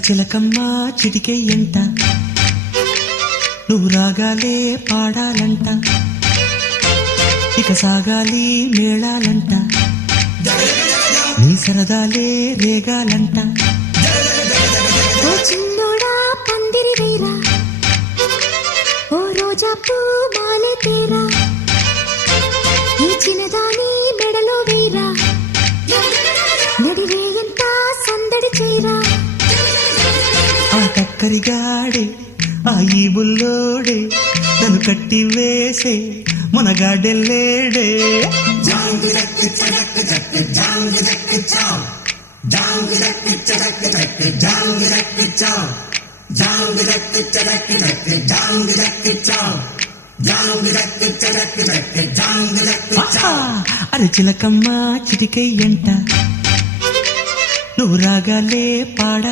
చిలకమ్మ చిటికెయ్యంట నువ్వు రాగాలే పాడాలంట ఇక సాగాలి మేళాలంట నీ సరదాలే రేగాలంట ఓ చిన్నోడా పందిరి వేరా ఓ రోజా పూ మాలే తేరా ఈ చిన్నదాని మెడలో వేరా నడిరే ఎంత సందడి చేరా ఆ కక్కరిగాడే ఆ ఈ బుల్లోడే నన్ను కట్టి వేసే మునగాడెల్లేడే అరే చిలకమ్మ చిటికెయ్యంట నువ్వు రాగాలే పాడా